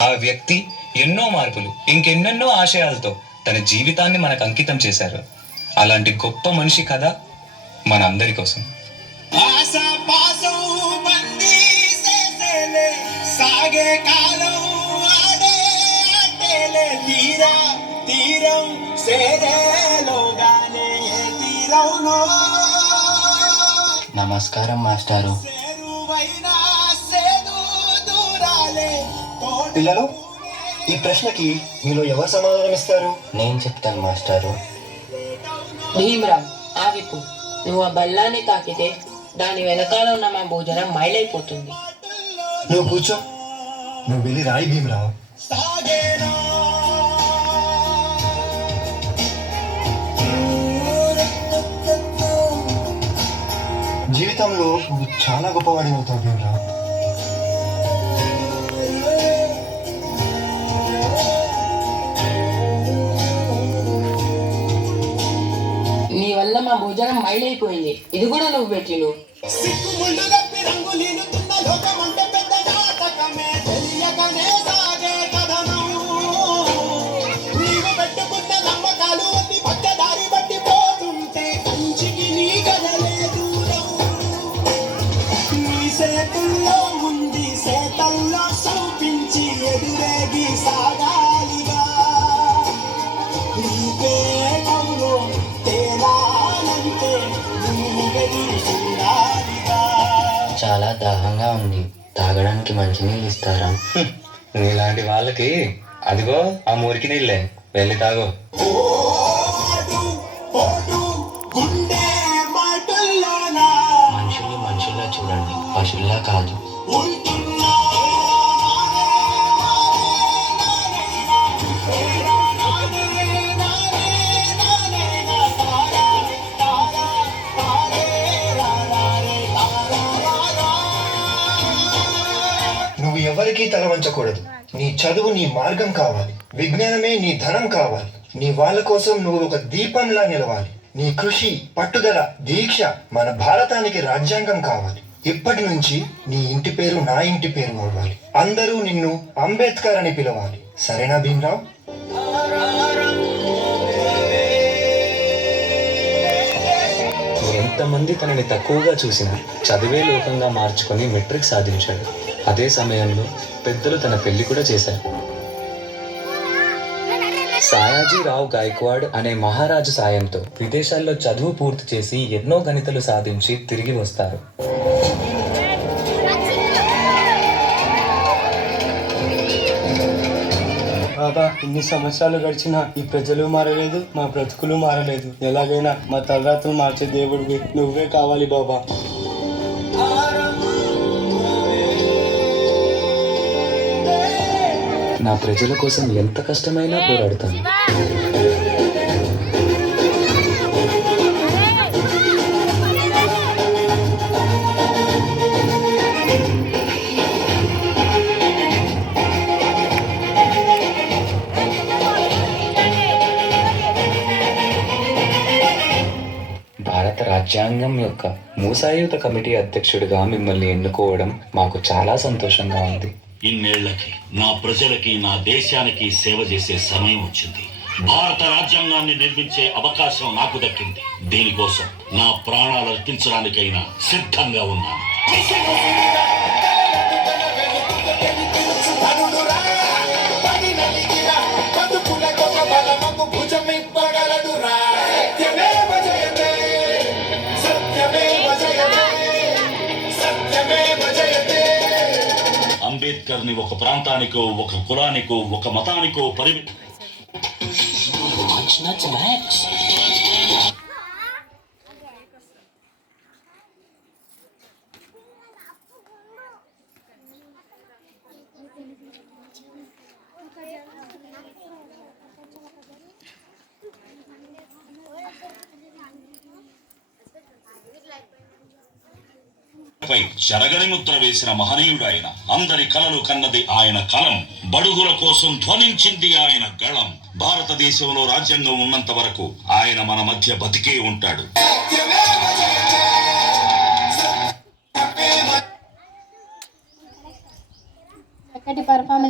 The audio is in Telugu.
ఆ వ్యక్తి ఎన్నో మార్పులు, ఇంకెన్నెన్నో ఆశయాలతో తన జీవితాన్ని మనకు అంకితం చేశారు. అలాంటి గొప్ప మనిషి కథ మనందరి కోసం. నమస్కారం మాస్టారు. పిల్లలు, ఈ ప్రశ్నకి మీలో ఎవరు సమాధానం ఇస్తారు? నేను చెప్తాను మాస్టారు. భీమరావు, ఆగిపో. నువ్వు ఆ బల్లాన్ని తాకితే దాని వెనకాల ఉన్న మా భోజనం మైలైపోతుంది. నువ్వు కూర్చో. నువ్వు వెళ్ళి రాయి భీమరావు. జీవితంలో నువ్వు చాలా గొప్పవాడి అవుతావు భీమరావు. నీ వల్ల మా భోజనం మైలైపోయింది. ఇది కూడా నువ్వు పెట్టిను. చాలా దాహంగా ఉంది. తాగడానికి మంచినీళ్ళు ఇస్తారా? నీలాంటి వాళ్ళకి అదిగో ఆ మురికి నీళ్ళే, వెళ్ళి తాగో. మనుషుల్ని మనుషుల్లా చూడండి, పశువుల్లా కాదు. నువ్వు ఎవరికీ తల వంచకూడదు. నీ చదువు నీ మార్గం కావాలి. విజ్ఞానమే నీ ధనం కావాలి. నీ వాళ్ళ కోసం నువ్వు ఒక దీపంలా నిలవాలి. నీ కృషి, పట్టుదల, దీక్ష మన భారతానికి రాజ్యాంగం కావాలి. ఇప్పటి నుంచి నీ ఇంటి పేరు నా ఇంటి పేరు అవ్వాలి. అందరూ నిన్ను అంబేద్కర్ అని పిలవాలి. సరేనా భీమరావు? ఎంతమంది తనని తక్కువగా చూసినా చదివే లోకంగా మార్చుకొని మెట్రిక్ సాధించాడు. అదే సమయంలో పెద్దలు తన పెళ్లి కూడా చేశారు. సాయాజీరావు గాయక్వాడ్ అనే మహారాజు సాయంతో విదేశాల్లో చదువు పూర్తి చేసి ఎన్నో గణితలు సాధించి తిరిగి వస్తారు. బాబా, ఇన్ని సంవత్సరాలు గడిచినా ఈ ప్రజలు మారలేదు, మా బ్రతుకులు మారలేదు. ఎలాగైనా మా తలరాత్రులు మార్చే దేవుడివి నువ్వే కావాలి బాబా. నా ప్రజల కోసం ఎంత కష్టమైనా పోరాడుతాను. భారత రాజ్యాంగం యొక్క మూసాయుత కమిటీ అధ్యక్షుడిగా మిమ్మల్ని ఎన్నుకోవడం మాకు చాలా సంతోషంగా ఉంది. ఇన్నేళ్లకి నా ప్రజలకి, నా దేశానికి సేవ చేసే సమయం వచ్చింది. భారత రాజ్యాంగాన్ని నిర్మించే అవకాశం నాకు దక్కింది. దీనికోసం నా ప్రాణాలు అర్పించడానికైనా సిద్ధంగా ఉన్నాను. అంబేద్కర్ ని ఒక ప్రాంతానికో, ఒక కులానికో, ఒక మతానికో పరిమితి పై జరగని ముద్ర వేసిన మహనీయుడు ఆయన. అందరి కలలు కన్నది ఆయన కలం. బడుగుల కోసం ధ్వనించింది ఆయన గళం. భారతదేశంలో రాజ్యాంగం ఉన్నంత వరకు ఆయన మన మధ్య బతికే ఉంటాడు. చక్కటి పర్ఫార్మెన్స్